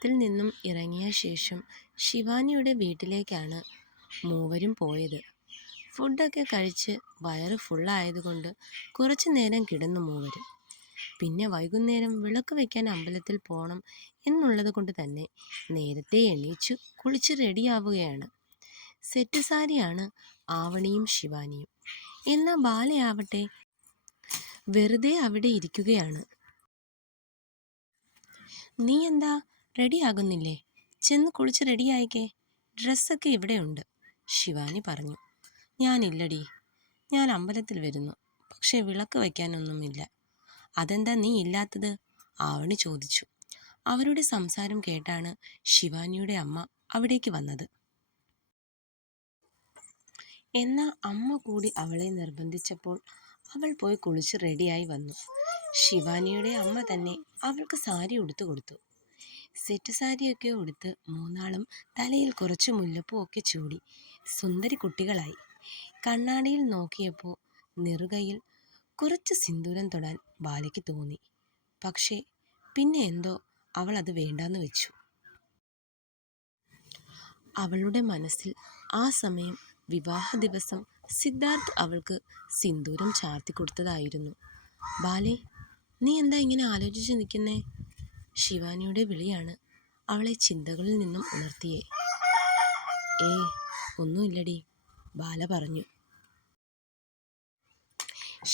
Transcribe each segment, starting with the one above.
അമ്പലത്തിൽ നിന്നും ഇറങ്ങിയ ശേഷം ശിവാനിയുടെ വീട്ടിലേക്കാണ് മൂവരും പോയത്. ഫുഡൊക്കെ കഴിച്ച് വയറ് ഫുള്ളായതുകൊണ്ട് കുറച്ചു നേരം കിടന്നു മൂവരും. പിന്നെ വൈകുന്നേരം വിളക്ക് വയ്ക്കാൻ അമ്പലത്തിൽ പോകണം എന്നുള്ളത് കൊണ്ട് തന്നെ നേരത്തെ എണീച്ചു കുളിച്ച് റെഡിയാവുകയാണ്. സെറ്റ് സാരിയാണ് ആവണിയും ശിവാനിയും. എന്നാൽ ബാലയാവട്ടെ വെറുതെ അവിടെ ഇരിക്കുകയാണ്. നീ എന്താ റെഡിയാകുന്നില്ലേ? ചെന്ന് കുളിച്ച് റെഡിയായിക്കേ, ഡ്രസ്സൊക്കെ ഇവിടെയുണ്ട്, ശിവാനി പറഞ്ഞു. ഞാനില്ലടി, ഞാൻ അമ്പലത്തിൽ വരുന്നു, പക്ഷെ വിളക്ക് വയ്ക്കാനൊന്നുമില്ല. അതെന്താ നീ ഇല്ലാത്തത്? ആവണി ചോദിച്ചു. അവരുടെ സംസാരം കേട്ടാണ് ശിവാനിയുടെ അമ്മ അവിടേക്ക് വന്നത്. എന്നാൽ അമ്മ കൂടി അവളെ നിർബന്ധിച്ചപ്പോൾ അവൾ പോയി കുളിച്ച് റെഡിയായി വന്നു. ശിവാനിയുടെ അമ്മ തന്നെ അവൾക്ക് സാരി ഉടുത്തു കൊടുത്തു. സെറ്റ് സാരിയൊക്കെ ഉടുത്ത് മൂന്നാളും തലയിൽ കുറച്ച് മുല്ലപ്പൂ ഒക്കെ ചൂടി സുന്ദരി കുട്ടികളായി. കണ്ണാടിയിൽ നോക്കിയപ്പോൾ നെറുകയിൽ കുറച്ച് സിന്ദൂരം തൊടാൻ ബാലയ്ക്ക് തോന്നി. പക്ഷേ പിന്നെ എന്തോ അവൾ അത് വേണ്ടാന്ന് വെച്ചു. അവളുടെ മനസ്സിൽ ആ സമയം വിവാഹ ദിവസം സിദ്ധാർത്ഥ് അവൾക്ക് സിന്ദൂരം ചാർത്തി കൊടുത്തതായിരുന്നു. ബാലേ, നീ എന്താ ഇങ്ങനെ ആലോചിച്ച് നിൽക്കുന്നേ? ശിവാനിയുടെ വിളിയാണ് അവളെ ചിന്തകളിൽ നിന്നും ഉണർത്തിയേ. ഒന്നുമില്ലടി, ബാല പറഞ്ഞു.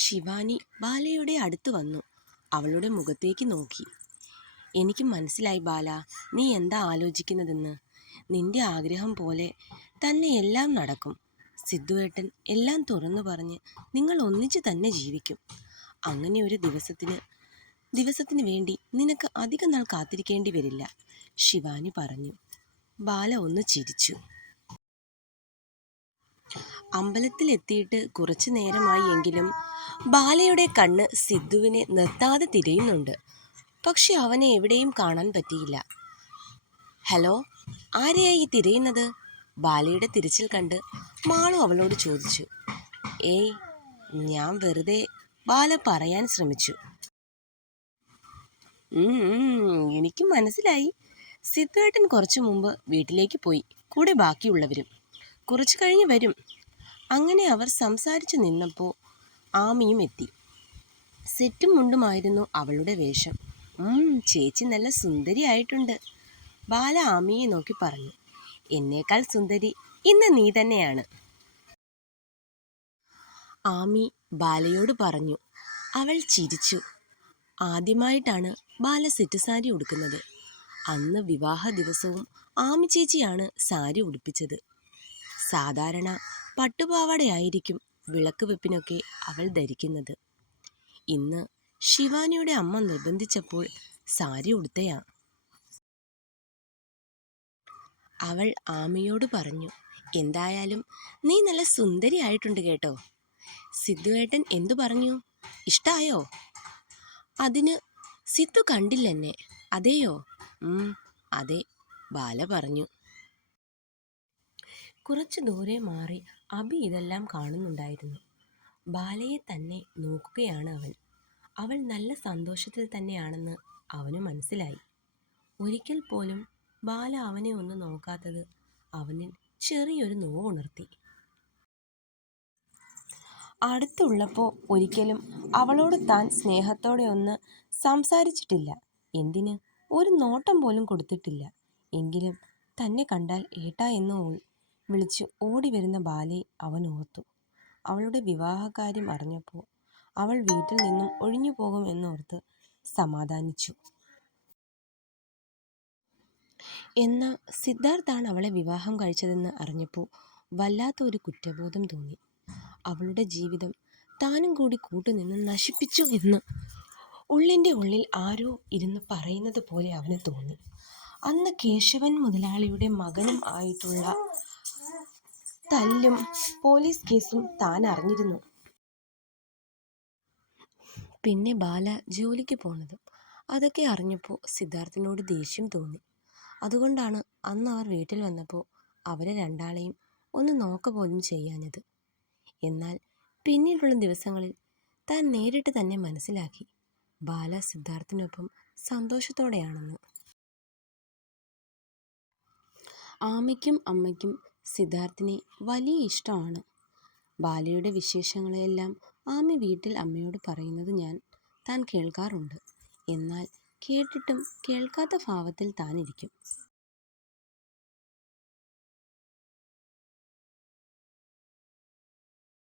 ശിവാനി ബാലയുടെ അടുത്ത് വന്നു അവളുടെ മുഖത്തേക്ക് നോക്കി. എനിക്ക് മനസ്സിലായി ബാല, നീ എന്താ ആലോചിക്കുന്നതെന്ന്. നിന്റെ ആഗ്രഹം പോലെ തന്നെ എല്ലാം നടക്കും. സിദ്ധുവേട്ടൻ എല്ലാം തുറന്നു പറഞ്ഞ് നിങ്ങൾ ഒന്നിച്ച് തന്നെ ജീവിക്കും. അങ്ങനെ ഒരു ദിവസത്തിന് വേണ്ടി നിനക്ക് അധികം നാൾ കാത്തിരിക്കേണ്ടി വരില്ല, ശിവാനി പറഞ്ഞു. ബാല ഒന്ന് ചിരിച്ചു. അമ്പലത്തിൽ എത്തിയിട്ട് കുറച്ചു നേരമായി എങ്കിലും ബാലയുടെ കണ്ണ് സിദ്ധുവിനെ നിർത്താതെ തിരയുന്നുണ്ട്. പക്ഷെ അവനെ എവിടെയും കാണാൻ പറ്റിയില്ല. ഹലോ, ആരെയായി തിരയുന്നത്? ബാലയുടെ തിരച്ചിൽ കണ്ട് മാളു അവളോട് ചോദിച്ചു. ഞാൻ വെറുതെ, ബാല പറയാൻ ശ്രമിച്ചു. എനിക്ക് മനസ്സിലായി. സിദ്ധുവേട്ടൻ കുറച്ചു മുമ്പ് വീട്ടിലേക്ക് പോയി, കൂടെ ബാക്കിയുള്ളവരും കുറച്ചു കഴിഞ്ഞ് വരും. അങ്ങനെ അവർ സംസാരിച്ചു നിന്നപ്പോൾ ആമിയും എത്തി. സെറ്റും മുണ്ടുമായിരുന്നു അവളുടെ വേഷം. ചേച്ചി നല്ല സുന്ദരിയായിട്ടുണ്ട്, ബാല ആമിയെ നോക്കി പറഞ്ഞു. എന്നേക്കാൾ സുന്ദരി ഇന്ന് നീ തന്നെയാണ്, ആമി ബാലയോട് പറഞ്ഞു. അവൾ ചിരിച്ചു. ആദ്യമായിട്ടാണ് ബാല സെറ്റ് സാരി ഉടുക്കുന്നത്. അന്ന് വിവാഹ ദിവസവും ആമി ചേച്ചിയാണ് സാരി ഉടുപ്പിച്ചത്. സാധാരണ പട്ടുപാവാടയായിരിക്കും വിളക്ക് വെപ്പിനൊക്കെ അവൾ ധരിക്കുന്നത്. ഇന്ന് ശിവാനിയുടെ അമ്മ നിർബന്ധിച്ചപ്പോൾ സാരി ഉടുത്തയാ. അവൾ ആമിയോട് പറഞ്ഞു. എന്തായാലും നീ നല്ല സുന്ദരിയായിട്ടുണ്ട് കേട്ടോ. സിദ്ധുവേട്ടൻ എന്തു പറഞ്ഞു? ഇഷ്ടായോ? അതിന് സിദ്ധു കണ്ടില്ലെന്നെ. അതെയോ? അതെ, ബാല പറഞ്ഞു. കുറച്ചു ദൂരെ മാറി അബി ഇതെല്ലാം കാണുന്നുണ്ടായിരുന്നു. ബാലയെ തന്നെ നോക്കുകയാണ് അവൻ. അവൾ നല്ല സന്തോഷത്തിൽ തന്നെയാണെന്ന് അവന് മനസ്സിലായി. ഒരിക്കൽ പോലും ബാല അവനെ ഒന്ന് നോക്കാത്തത് അവനിൽ ചെറിയൊരു നോവുണർത്തി. അടുത്തുള്ളപ്പോൾ ഒരിക്കലും അവളോട് താൻ സ്നേഹത്തോടെ ഒന്ന് സംസാരിച്ചിട്ടില്ല. എന്തിന്, ഒരു നോട്ടം പോലും കൊടുത്തിട്ടില്ല. എങ്കിലും തന്നെ കണ്ടാൽ ഏട്ടാ എന്ന് വിളിച്ച് ഓടി വരുന്ന ബാലയെ അവൻ ഓർത്തു. അവളുടെ വിവാഹകാര്യം അറിഞ്ഞപ്പോൾ അവൾ വീട്ടിൽ നിന്നും ഒഴിഞ്ഞു പോകും എന്നോർത്ത് സമാധാനിച്ചു. എന്നാൽ സിദ്ധാർത്ഥാണ് അവളെ വിവാഹം കഴിച്ചതെന്ന് അറിഞ്ഞപ്പോൾ വല്ലാത്ത ഒരു കുറ്റബോധം തോന്നി. അവളുടെ ജീവിതം താനും കൂടി കൂട്ടുനിന്ന് നശിപ്പിച്ചു എന്ന് ഉള്ളിൻ്റെ ഉള്ളിൽ ആരോ ഇരുന്ന് പറയുന്നത് പോലെ അവന് തോന്നി. അന്ന് കേശവൻ മുതലാളിയുടെ മകനും ആയിട്ടുള്ള തല്ലും പോലീസ് കേസും താൻ അറിഞ്ഞിരുന്നു. പിന്നെ ബാല ജോലിക്ക് പോണതും അതൊക്കെ അറിഞ്ഞപ്പോൾ സിദ്ധാർത്ഥിനോട് ദേഷ്യം തോന്നി. അതുകൊണ്ടാണ് അന്ന് അവർ വീട്ടിൽ വന്നപ്പോൾ അവരെ രണ്ടാളെയും ഒന്ന് നോക്ക പോലും ചെയ്യാഞ്ഞത്. എന്നാൽ പിന്നീടുള്ള ദിവസങ്ങളിൽ താൻ നേരിട്ട് തന്നെ മനസ്സിലാക്കി ബാല സിദ്ധാർത്ഥിനൊപ്പം സന്തോഷത്തോടെയാണെന്ന്. ആമയ്ക്കും അമ്മയ്ക്കും സിദ്ധാർത്ഥിനെ വലിയ ഇഷ്ടമാണ്. ബാലയുടെ വിശേഷങ്ങളെല്ലാം ആമ വീട്ടിൽ അമ്മയോട് പറയുന്നത് താൻ കേൾക്കാറുണ്ട്. എന്നാൽ കേട്ടിട്ടും കേൾക്കാത്ത ഭാവത്തിൽ താനിരിക്കും.